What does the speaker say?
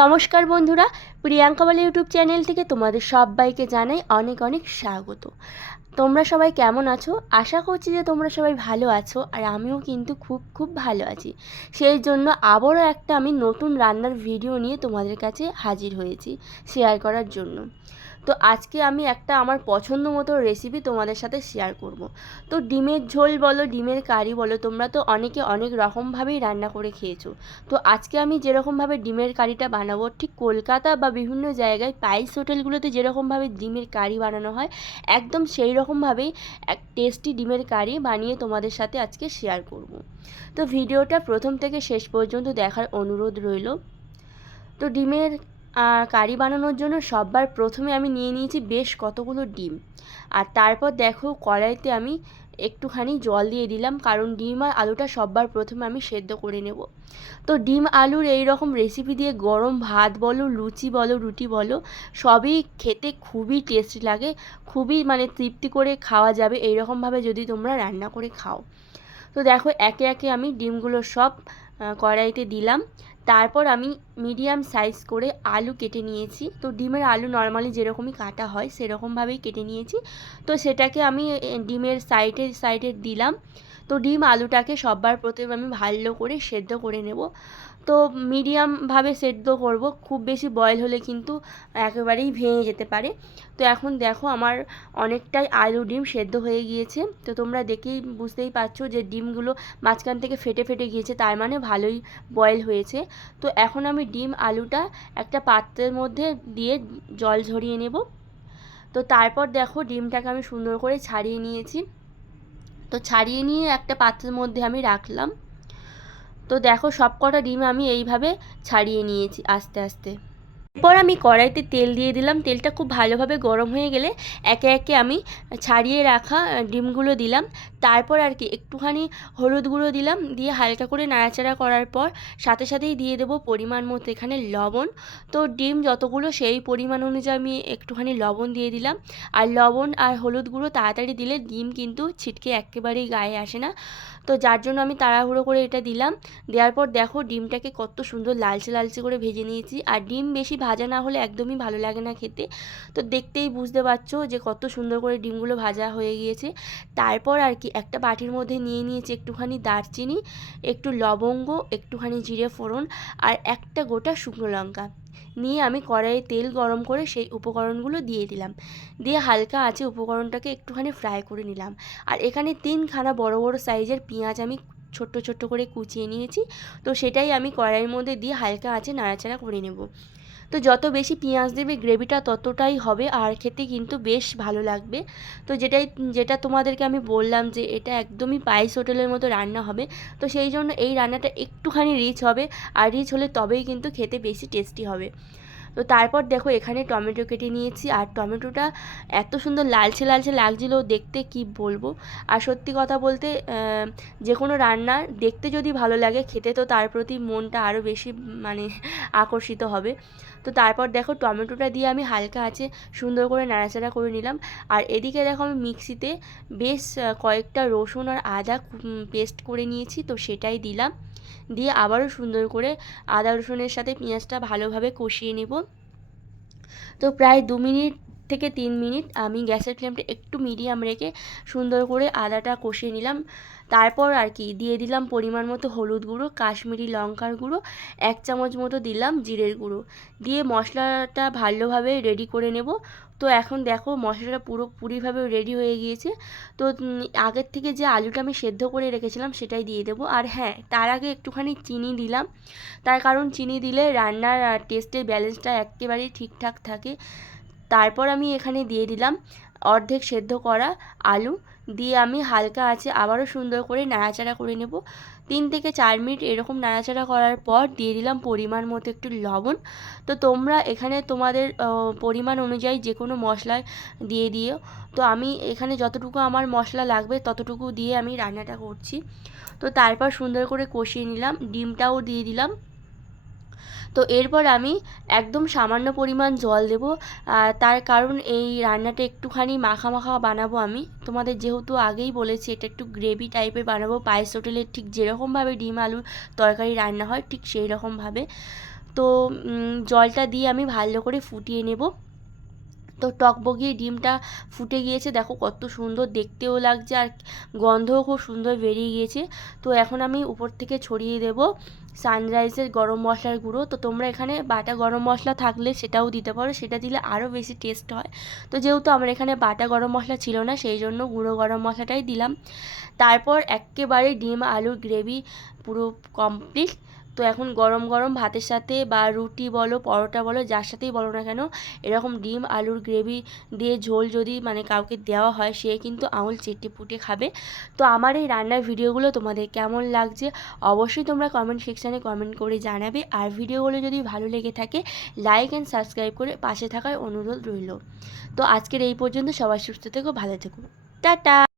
নমস্কার বন্ধুরা, প্রিয়াঙ্কা বালা YouTube channel থেকে তোমাদের সবাইকে জানাই অনেক অনেক স্বাগত। তোমরা সবাই কেমন আছো? আশা করছি যে তোমরা সবাই ভালো আছো, আর আমিও কিন্তু খুব খুব ভালো আছি। সেই জন্য আবারও একটা আমি নতুন রান্নার ভিডিও নিয়ে তোমাদের কাছে হাজির হয়েছি শেয়ার করার জন্য। তো আজকে আমি একটা আমার পছন্দ মতো রেসিপি তোমাদের সাথে শেয়ার করব। তো ডিমের ঝোল বলো, ডিমের কারি বলো, তোমরা তো অনেকে অনেক রকমভাবেই রান্না করে খেয়েছো। তো আজকে আমি যেরকমভাবে ডিমের কারিটা বানাবো, ঠিক কলকাতা বা বিভিন্ন জায়গায় স্পাইস হোটেলগুলোতে যেরকমভাবে ডিমের কারি বানানো হয়, একদম সেই রকমভাবেই এক টেস্টি ডিমের কারি বানিয়ে তোমাদের সাথে আজকে শেয়ার করব। তো ভিডিওটা প্রথম থেকে শেষ পর্যন্ত দেখার অনুরোধ রইল। তো ডিমের কারি বানানোর জন্য সবার প্রথমে আমি নিয়ে নিয়েছি বেশ কতগুলো ডিম, আর তারপর দেখো কড়াইতে আমি একটুখানি জল দিয়ে দিলাম, কারণ ডিম আর আলুটা সবার প্রথমে আমি সেদ্ধ করে নেব। তো ডিম আলুর এই রকম রেসিপি দিয়ে গরম ভাত বলো, লুচি বলো, রুটি বলো, সবই খেতে খুবই টেস্টি লাগে, খুবই তৃপ্তি করে খাওয়া যাবে এই রকমভাবে যদি তোমরা রান্না করে খাও। তো দেখো একে একে আমি ডিমগুলো সব কড়াইতে দিলাম। তারপর আমি মিডিয়াম সাইজ করে আলু কেটে নিয়েছি। তো ডিমের আলু নর্মালি যেরকমই কাটা হয় সেরকমভাবেই কেটে নিয়েছি। তো সেটাকে আমি ডিমের সাইডে সাইডে দিলাম। তো ডিম আলুটাকে সবার প্রথমে আমি ভালো করে সেদ্ধ করে নেব। তো মিডিয়ামভাবে সেদ্ধ করব, খুব বেশি বয়েল হলে কিন্তু একেবারেই ভেঙে যেতে পারে। তো এখন দেখো আমার অনেকটাই আলু ডিম সেদ্ধ হয়ে গিয়েছে। তো তোমরা দেখেই বুঝতেই পারছো যে ডিমগুলো মাঝখান থেকে ফেটে ফেটে গিয়েছে, তার মানে ভালোই বয়েল হয়েছে। তো এখন আমি ডিম আলুটা একটা পাত্রের মধ্যে দিয়ে জল ঝরিয়ে নেব। তো তারপর দেখো ডিমটাকে আমি সুন্দর করে ছাড়িয়ে নিয়েছি। তো ছাড়িয়ে নিয়ে একটা পাত্রের মধ্যে আমি রাখলাম। তো দেখো সব কটা ডিম আমি এইভাবে ছাড়িয়ে নিয়েছি আস্তে আস্তে। এরপর আমি কড়াইতে তেল দিয়ে দিলাম। তেলটা খুব ভালোভাবে গরম হয়ে গেলে একে একে আমি ছাড়িয়ে রাখা ডিমগুলো দিলাম। তারপর আর কি একটুখানি হলুদ গুঁড়ো দিলাম, দিয়ে হালকা করে নাড়াচাড়া করার পর সাথে সাথেই দিয়ে দেবো পরিমাণ মতো এখানে লবণ। তো ডিম যতগুলো সেই পরিমাণ অনুযায়ী আমি একটুখানি লবণ দিয়ে দিলাম। আর লবণ আর হলুদ গুঁড়ো তাড়াতাড়ি দিলে ডিম কিন্তু ছিটকে একেবারেই গায়ে আসে না। তো যার জন্য আমি তাড়াহুড়ো করে এটা দিলাম। দেওয়ার পর দেখো ডিমটাকে কত সুন্দর লালচে লালচে করে ভেজে নিয়েছি। আর ডিম বেশি ভাজা না হলে একদমই ভালো লাগে না খেতে। তো দেখতেই বুঝতে পারছো যে কত সুন্দর করে ডিমগুলো ভাজা হয়ে গিয়েছে। তারপর আর কি একটা বাটির মধ্যে নিয়ে নিয়েছি একটুখানি দারচিনি, একটু লবঙ্গ, একটুখানি জিরে ফোড়ন, আর একটা গোটা শুকনো লঙ্কা নিয়ে আমি কড়াইয়ে তেল গরম করে সেই উপকরণগুলো দিয়ে দিলাম। দিয়ে হালকা আঁচে উপকরণটাকে একটুখানি ফ্রাই করে নিলাম। আর এখানে 3খানা বড় বড় সাইজের পেঁয়াজ আমি ছোট্ট ছোট্ট করে কুচিয়ে নিয়েছি। তো সেটাই আমি কড়াইয়ের মধ্যে দিয়ে হালকা আঁচে নাড়াচাড়া করে নেব। তো যত বেশি পেঁয়াজ দেবে গ্রেভিটা ততটাই হবে, আর খেতে কিন্তু বেশ ভালো লাগবে। তো যেটা তোমাদেরকে আমি বললাম যে এটা একদমই স্পাইস হোটেলের মতো রান্না হবে। তো সেই জন্য এই রান্নাটা একটুখানি রিচ হবে, আর রিচ হলে তবেই কিন্তু খেতে বেশি টেস্টি হবে। তো তারপর দেখো এখানে টমেটো কেটে নিয়েছি, আর টমেটোটা এত সুন্দর লালচে লালচে লাগছিলো দেখতে, কি বলবো। আর সত্যি কথা বলতে যে কোনো রান্না দেখতে যদি ভালো লাগে, খেতে তো তার প্রতি মনটা আরও বেশি আকর্ষিত হবে। তো তারপর দেখো টমেটোটা দিয়ে আমি হালকা আঁচে সুন্দর করে নাড়াচাড়া করে নিলাম। আর এদিকে দেখো আমি মিক্সিতে বেশ কয়েকটা রসুন আর আদা পেস্ট করে নিয়েছি, তো সেটাই দিলাম। দিয়ে আবারও সুন্দর করে আদা রসুনের সাথে পেঁয়াজটা ভালোভাবে কষিয়ে নেব। তো প্রায় 2 মিনিট থেকে 3 মিনিট আমি গ্যাসের ফ্লেমটা একটু মিডিয়াম রেখে সুন্দর করে আদাটা কষিয়ে নিলাম। তারপর আর কি দিয়ে দিলাম পরিমাণ মতো হলুদ গুঁড়ো, কাশ্মীরি লঙ্কার গুঁড়ো, 1 চামচ মতো দিলাম জিরের গুঁড়ো, দিয়ে মশলাটা ভালোভাবে রেডি করে নেব। তো এখন দেখো মশলাটা পুরোপুরিভাবে রেডি হয়ে গিয়েছে। তো আগের থেকে যে আলুটা আমি সেদ্ধ করে রেখেছিলাম সেটাই দিয়ে দেবো। আর হ্যাঁ, তার আগে একটুখানি চিনি দিলাম, তার কারণ চিনি দিলে রান্নার টেস্টের ব্যালেন্সটা একেবারেই ঠিকঠাক থাকে। তারপর আমি এখানে দিয়ে দিলাম অর্ধেক সেদ্ধ করা আলু, দিয়ে আমি হালকা আঁচে আবারও সুন্দর করে নাড়াচাড়া করে নেব। 3 থেকে 4 মিনিট এরকম নাড়াচাড়া করার পর দিয়ে দিলাম পরিমাণ মতো একটু লবণ। তো তোমরা এখানে তোমাদের পরিমাণ অনুযায়ী যে কোনো মশলা দিয়ে দিও। তো আমি এখানে যতটুকু আমার মশলা লাগবে ততটুকু দিয়ে আমি রান্নাটা করছি। তো তারপর সুন্দর করে কষিয়ে নিলাম, ডিমটাও দিয়ে দিলাম। তো এরপর আমি একদম সামান্য পরিমাণ জল দেবো। তার কারণ এই রান্নাটা একটুখানি মাখা মাখা বানাবো আমি। তোমাদের যেহেতু আগেই বলেছি এটা একটু গ্রেভি টাইপের বানাবো, স্পাইস হোটেলের ঠিক যেরকমভাবে ডিম আলুর তরকারি রান্না হয় ঠিক সেই রকমভাবে। তো জলটা দিয়ে আমি ভালো করে ফুটিয়ে নেব। তো টকবগিয়ে ডিমটা ফুটে গিয়েছে, দেখো কত সুন্দর দেখতেও লাগছে আর গন্ধও খুব সুন্দর বেরিয়ে গিয়েছে। তো এখন আমি উপর থেকে ছড়িয়ে দেব সানরাইজের গরম মশলার গুঁড়ো। তো তোমরা এখানে বাটা গরম মশলা থাকলে সেটাও দিতে পারো, সেটা দিলে আরও বেশি টেস্ট হয়। তো যেহেতু আমার এখানে বাটা গরম মশলা ছিল না, সেই জন্য গুঁড়ো গরম মশলাটাই দিলাম। তারপর এক্কেবারে ডিম আলুর গ্রেভি পুরো কমপ্লিট। তো এখন গরম গরম ভাতের সাথে বা রুটি বলো, পরোটা বলো, যার সাথেই বলো না কেন, এরকম ডিম আলুর গ্রেভি দিয়ে ঝোল যদি মানে কাউকে দেওয়া হয়, সে কিন্তু আঙুল চেটে পুটে খাবে। তো আমার এই রান্নার ভিডিওগুলো তোমাদের কেমন লাগছে অবশ্যই তোমরা কমেন্ট সেকশানে কমেন্ট করে জানাবে। আর ভিডিওগুলো যদি ভালো লেগে থাকে লাইক অ্যান্ড সাবস্ক্রাইব করে পাশে থাকার অনুরোধ রইল। তো আজকের এই পর্যন্ত, সবাই সুস্থ থেকো, ভালো থেকো, টাটা।